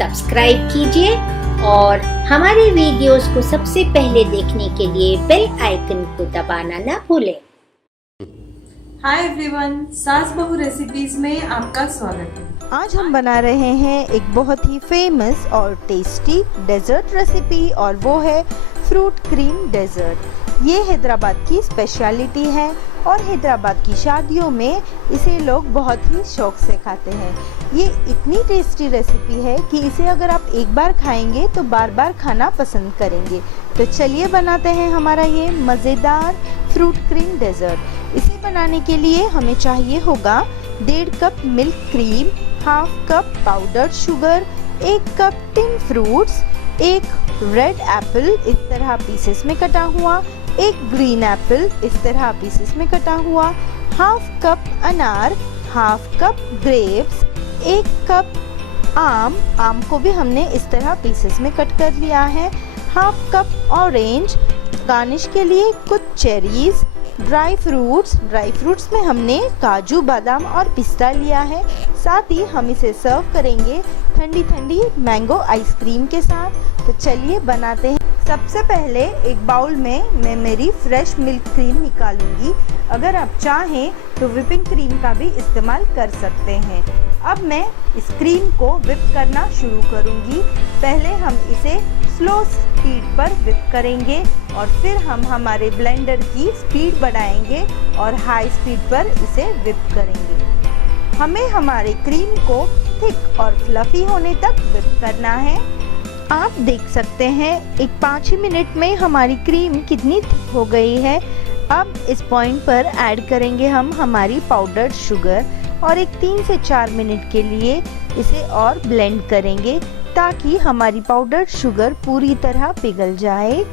Subscribe कीजिए और हमारे वीडियोस को सबसे पहले देखने के लिए बेल आइकन को दबाना ना भूलें। हाय एवरीवन, सास बहू रेसिपीज में आपका स्वागत है। आज हम बना रहे हैं एक बहुत ही फेमस और टेस्टी डेजर्ट रेसिपी और वो है फ्रूट क्रीम डेजर्ट। ये हैदराबाद की स्पेशलिटी है और हैदराबाद की शादियों में इसे लोग बहुत ही शौक से खाते हैं। ये इतनी टेस्टी रेसिपी है कि इसे अगर आप एक बार खाएंगे तो बार बार खाना पसंद करेंगे। तो चलिए बनाते हैं हमारा ये मज़ेदार फ्रूट क्रीम डेजर्ट। इसे बनाने के लिए हमें चाहिए होगा 1.5 cup milk cream, 1/2 cup powdered sugar, 1 cup tin fruits, 1 red Apple इस तरह पीसेस में कटा हुआ, 1 ग्रीन एप्पल इस तरह पीसेस में कटा हुआ, 1/2 कप अनार, 1/2 कप ग्रेप्स, 1 कप आम को भी हमने इस तरह पीसेस में कट कर लिया है, 1/2 कप ऑरेंज, गार्निश के लिए कुछ चेरीज, ड्राई फ्रूट्स में हमने काजू, बादाम और पिस्ता लिया है। साथ ही हम इसे सर्व करेंगे ठंडी ठंडी मैंगो आइसक्रीम के साथ। तो चलिए बनाते हैं। सबसे पहले एक बाउल में मैं मेरी फ्रेश मिल्क क्रीम निकालूंगी। अगर आप चाहें तो व्हिपिंग क्रीम का भी इस्तेमाल कर सकते हैं। अब मैं इस क्रीम को व्हिप करना शुरू करूंगी। पहले हम इसे स्लो स्पीड पर व्हिप करेंगे और फिर हम हमारे ब्लेंडर की स्पीड बढ़ाएंगे और हाई स्पीड पर इसे व्हिप करेंगे। हमें हमारे क्रीम को थिक और फ्लफी होने तक व्हिप करना है। आप देख सकते हैं एक 5 ही मिनट में हमारी क्रीम कितनी थिक हो गई है। अब इस पॉइंट पर ऐड करेंगे हम हमारी पाउडर्ड शुगर और एक 3 से 4 मिनट के लिए इसे और ब्लेंड करेंगे ताकि हमारी पाउडर्ड शुगर पूरी तरह पिघल जाए।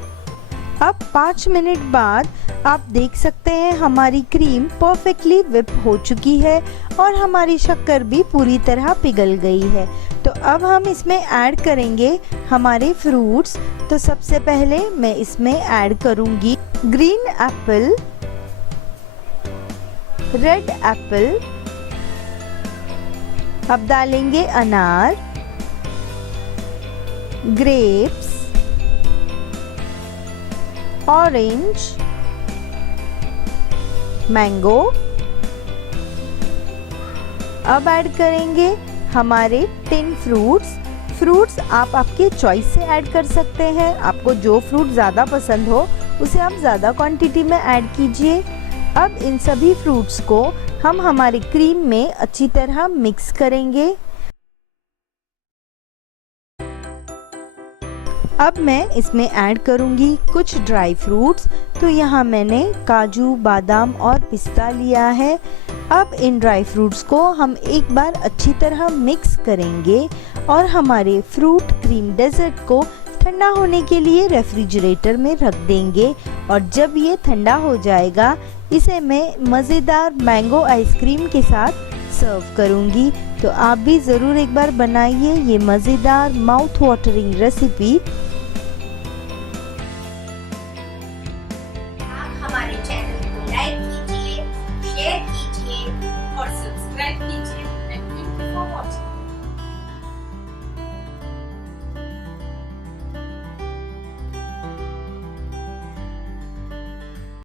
अब 5 मिनट बाद आप देख सकते हैं हमारी क्रीम परफेक्टली व्हिप हो चुकी है और हमारी शक्कर भी पूरी तरह पिघल गई है। तो अब हम इसमें ऐड करेंगे हमारे फ्रूट्स। तो सबसे पहले मैं इसमें ऐड करूंगी ग्रीन एप्पल, रेड एप्पल, अब डालेंगे अनार, ग्रेप्स, ऑरेंज, मैंगो। अब ऐड करेंगे हमारे टिन फ्रूट्स आप आपके चॉइस से ऐड कर सकते हैं। आपको जो फ्रूट ज़्यादा पसंद हो उसे आप ज़्यादा क्वांटिटी में ऐड कीजिए। अब इन सभी फ्रूट्स को हम हमारी क्रीम में अच्छी तरह मिक्स करेंगे। अब मैं इसमें ऐड करूंगी कुछ ड्राई फ्रूट्स। तो यहाँ मैंने काजू, बादाम और पिस्ता लिया है। अब इन ड्राई फ्रूट्स को हम एक बार अच्छी तरह मिक्स करेंगे और हमारे फ्रूट क्रीम डेजर्ट को ठंडा होने के लिए रेफ्रिजरेटर में रख देंगे। और जब ये ठंडा हो जाएगा इसे मैं मज़ेदार मैंगो आइसक्रीम के साथ सर्व करूंगी। तो आप भी ज़रूर एक बार बनाइए ये मज़ेदार माउथ वाटरिंग रेसिपी।